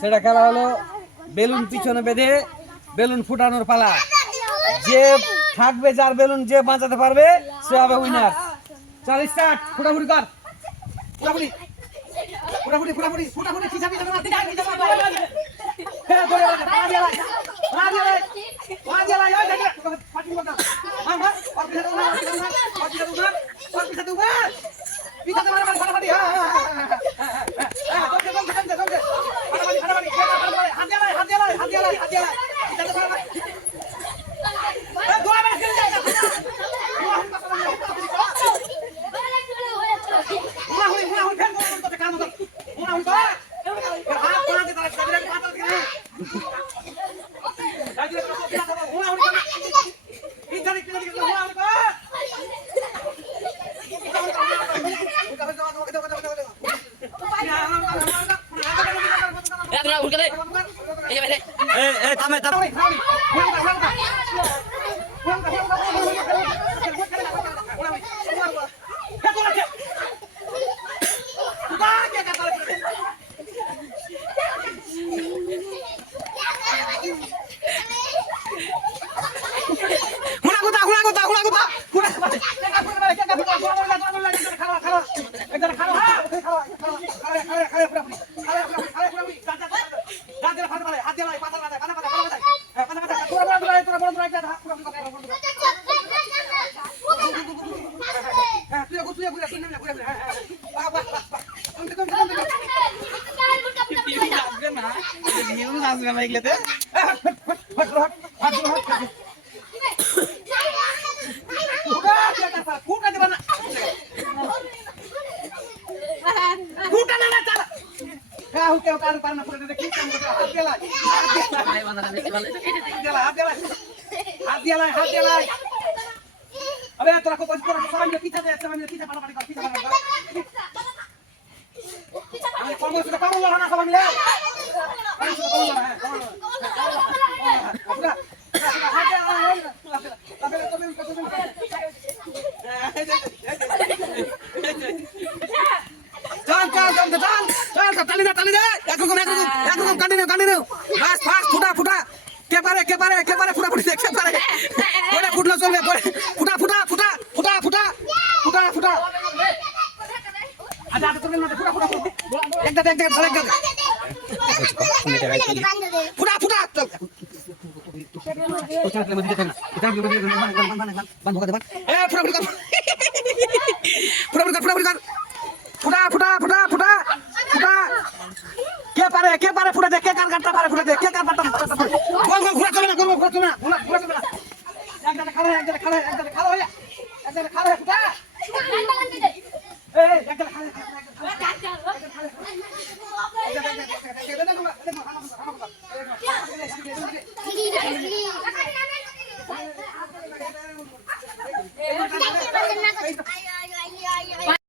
সেটা খেলা হলো বেলুন পিছনে বেঁধে বেলুন ফুটানোর পালা। যে থাকবে, যার বেলুন যে বাঁচাতে পারবে সে হবে উইনার। চল স্টার্ট, ফুটাফুটি কর, ফুটাফুটি ফুটাফুটি ফুটাফুটি ফুটাফুটি খিচাবি না হ্যাঁ ধরে রাখ রাজিয়া লাই রাজিয়া লাই ওই দেখ পাটি বটা হ্যাঁ হ্যাঁ পিছাতে উঠা পিছাতে মারা ফাটাফাটি হ্যাঁ হ্যাঁ হ্যাঁ দৌড়ে দৌড়ে দৌড়ে ফাটাফাটি হাতিয়া লাই পিছাতে মারা দৌড়া মারা খেলে যায় अबे तोरा को कुछ कर सामान में पीछे दे सामान में पीछे फटाफट कर पीछे फटाफट अरे कौन से काम वाला ना सामान ले अरे कौन वाला है पूरा चल ताली दे एक रकम कंटिन्यू बस फास्ट फुटा के पारे फुटाफुटी देख के पारे ওটা ফুটলো চলবে পরে ফুটা আচ্ছা তুমি না ফুটা একটা ফুটা के पारे फुटा दे के कान काटता पारे फुटा दे के कान काटता गोल घुरा चले ना घुरा चले ना একটা খালা ফুটা এই একটা খালা ফুটা